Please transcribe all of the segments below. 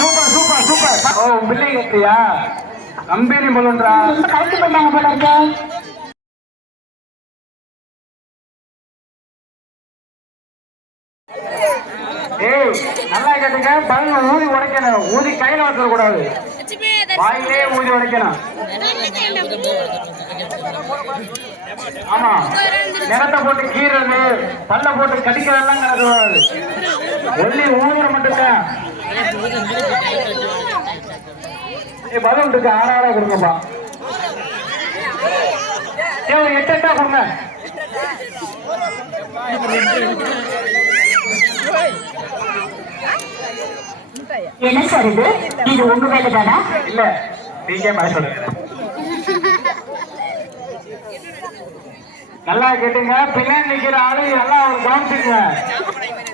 Super super super. ஓ பில்லை கேட்டியா? Company பலூன்றா collect பண்ணாங்க போல இருக்கு. ஏய் நல்லா கேட்டுங்க. பலூன் ஊதி உடைக்கணும். ஊதி கையில வச்சுட கூடாது. வாயிலே ஊதி உடைக்கணும். ஆமா நிலத்தை போட்டு கீறது பல்ல போட்டு கடிக்கிறதெல்லாம் கிடக்கூடாது. ஒல்லி ஊதுற மட்டும்தான். பலூன் இருக்கு. ஆறாரா கொடுங்கப்பா. 8 கொடுங்க. என்ன சார் இது? இது உங்க வேலை தானா? இல்ல நீங்க சொல்லுங்க. நல்லா கேட்டுங்க. பின்னாடி நிக்கிற ஆளு நல்லா ஒரு கவனிச்சுங்க.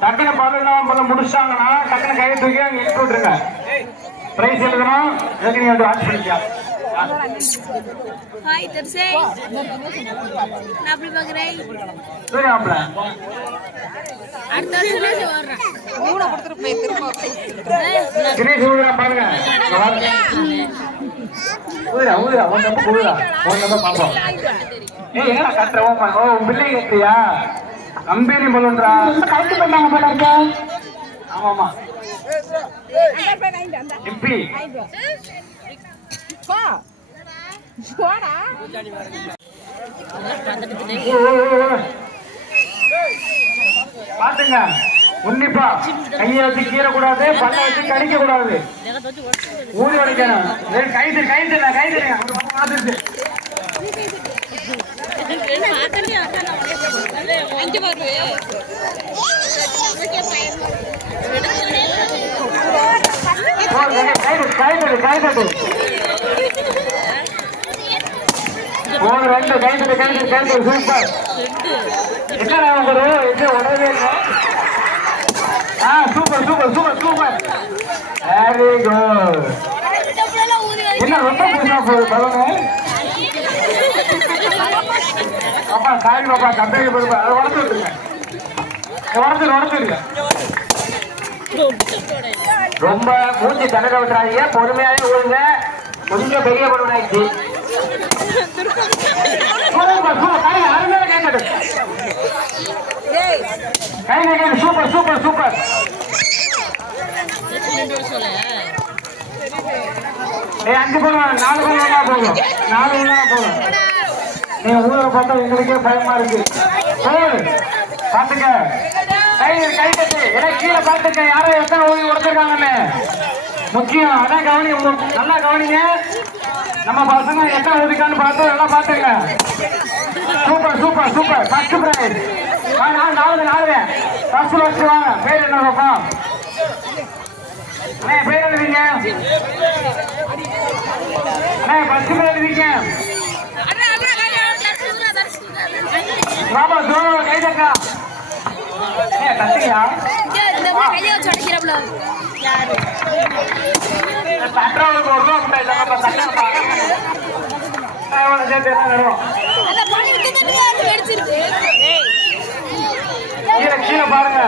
டக்குனு பலூன் முடிச்சாங்கன்னா டக்குனு கையை தூக்கி அங்க இட்டு விட்டுருங்க. பிரைஸ் எழுதணும். அதுக்கு நீங்க வந்து வாட்ச் பண்ணிக்கலாம். ஹாய் தர்சே நான் அப்படி பாக்குறேன். சரி ஆப்ல அடுத்த வருஷம் வர்றேன். மூண கொடுத்துட்டு போய் திரும்ப கிரேஸ் ஊதுறா பாருங்க. ஊதுறா ஊதுறா ஒன் நம்பர் ஊதுறா. ஒன் நம்பர் பாப்போம். ஏய் என்னடா கட்டறவோ ஓ பில்லை கேட்டியா? கம்பெனி பலூன்றா கலெக்ட் பண்ணாங்க போல இருக்கு. ஆமா ஆமா எம்பி பாத்துங்க. உன்னிப்பா கையை வச்சு கீறக்கூடாது. பல்ல வச்சு கடிக்க கூடாது. ஊதி உடைக்கணும். கைது கைது கைது பாத்துட்டு கைது கைது ஒரு ரெண்டு கைது கைது கைது சூப்பர். என்ன ஒரு இது உடவே இல்லை. Super super super super. Very good. என்ன ரொம்ப புதுசா போகுது பலூனு. அப்பா சாரி பாப்பா கம்பெனி போடுப்பா. அதை உடச்சு விட்டுருங்க. உடச்சுருங்க. ரொம்ப மூச்சு தண்டனை விட்டுறாதீங்க. பொறுமையாவே ஊருங்க. கொஞ்சம் பெரிய பலூன் ஆயிடுச்சு. Super super super. அஞ்சு போடுவாங்க. 4 போடுவா போதும். 4 போதும். நீங்க ஊரை பார்த்தா எங்களுக்கே பயமா இருக்கு. பாத்துக்க கை கட்டு எல்லாம் கீழே பாத்துக்க. யாரும் எத்தனை ஊதி உடச்சிருக்காங்கன்னு முக்கியம். அதான் கவனி. நல்லா கவனிங்க. நம்ம பசங்க எத்தனை ஊதிக்கான்னு பார்த்து நல்லா பாத்துங்க. Super super super. First prize. 4 first வச்சு வாங்க. பேர் என்ன பாப்போம்? அண்ணே பேர் எழுதிங்க. அண்ணே ஃபர்ஸ்ட் பேர் எழுதிங்க. பாபா ஜோரோ கை தட்டா. தட்டியா கையை வச்சு அடிக்கிறப்பல யாரு தட்டுறவங்களுக்கு 1 ரூபா முட்டை இல்லை. நம்ம தட்டா சேர்த்து என்ன வரும்? கீழே கீழே பாருங்க.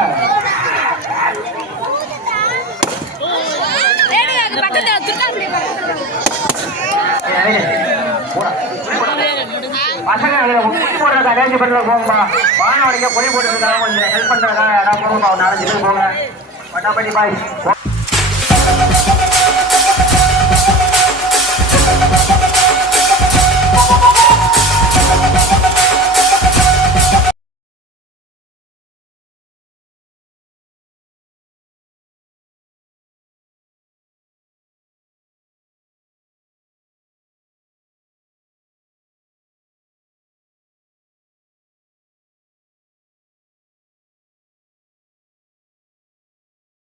பசங்க போடுறதுக்கு அரேஞ்ச் பண்றது போங்கப்பா. வாங்க வரைக்கும் பொடி போட்டுருக்காங்க. கொஞ்சம் ஹெல்ப் பண்றதா யாராவது போங்கப்பா. 4 5 பேர் போங்க. பட்டாபடி பாய்.